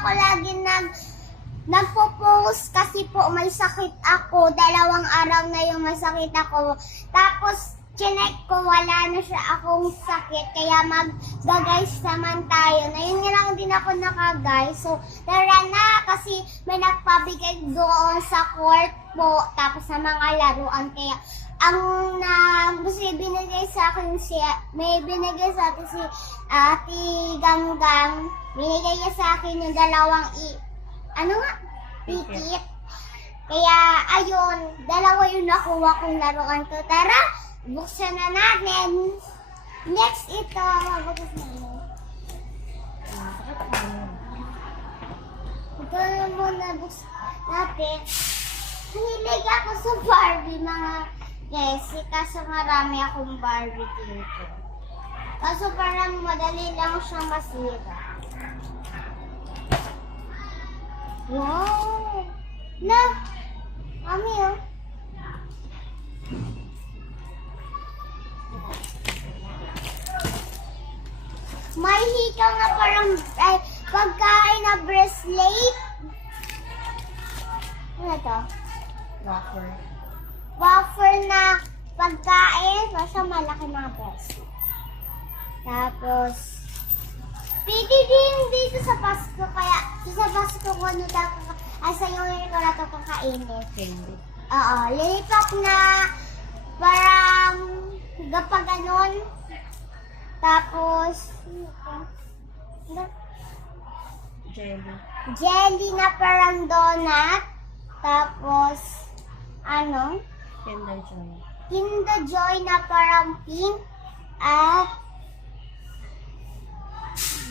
ako lagi nagpo-post kasi po may sakit ako. 2 araw na yung may sakit ako. Tapos, chinek ko wala na siya akong sakit. Kaya mag-guys naman tayo. Ngayon nga lang din ako naka-guys. So, tara na kasi may nagpabigay doon sa court po. Tapos sa mga laruan. Kaya, ang gusto binigay sa akin may binigay sa akin si Ate Ganggang. Binigay niya sa akin yung 2 ticket. Kaya, ayun, 2 yung nakuha kong laruan ko. Tara, buksan na natin. Next, ito. Mabukas natin. Ito na muna buksan natin. Hilig ako sa Barbie, mga guys. Kaso marami akong Barbie dito. Kaso parang madali lang siya masira. Wow! Na! Mami, oh. May hikaw na parang pagkain na bracelet. Ano to? Wafer. Wafer na pagkain. Basta malaki mga bracelet. Tapos, pwede din dito sa Pasko. Kaya, sa Pasko ko ano sa yung ko na ito kakainin. Oo, lilipak na parang kapag ganon. Tapos, Jelly. jelly na parang donut. Tapos, Kinder Joy. Kinder Joy na parang pink. At,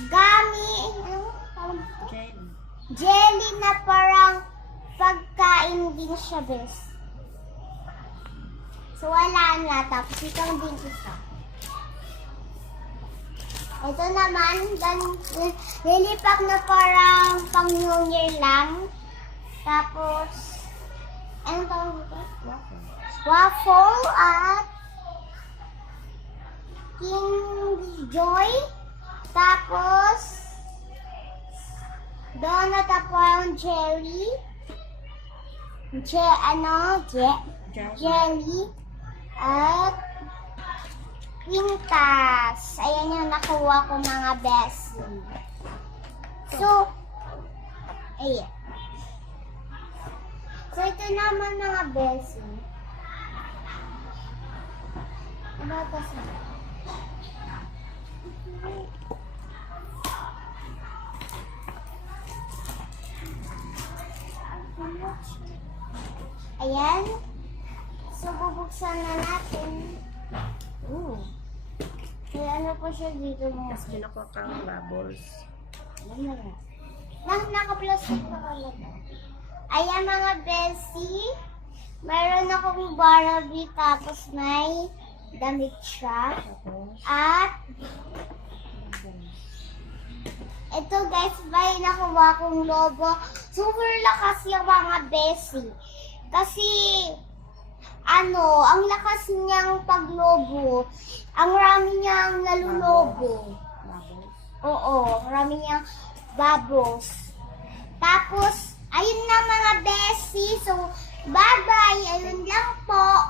gummy, Jelly. jelly na parang pagkain din siya, bes. So, wala na. Tapos, itong din isa. Ito naman, lilipak na parang pang New Year lang. Tapos, ano tawag dito? Waffle at King Joy. Tapos, donut at parang jelly. Jelly. At quintas. Ayan yung nakuha ko mga bestie. So, ayan. So, ito naman mga bestie. Ano ito sa? Ayan. So, bubuksan na natin. Ooh. Kaya ano po siya dito mga Tapos kinukuha kang bubbles. Naka-plastic pa talaga. Ayan mga bestie. Mayroon akong Barbie tapos may damit siya. At ito guys, may nakuha kong lobo. Super lakas yung mga bestie. Kasi ang lakas niyang paglobo. Ang rami niyang nalulobo. Bubbles. Oo, marami niyang bubbles. Tapos, ayun na mga bestie. So, bye-bye. Ayun lang po.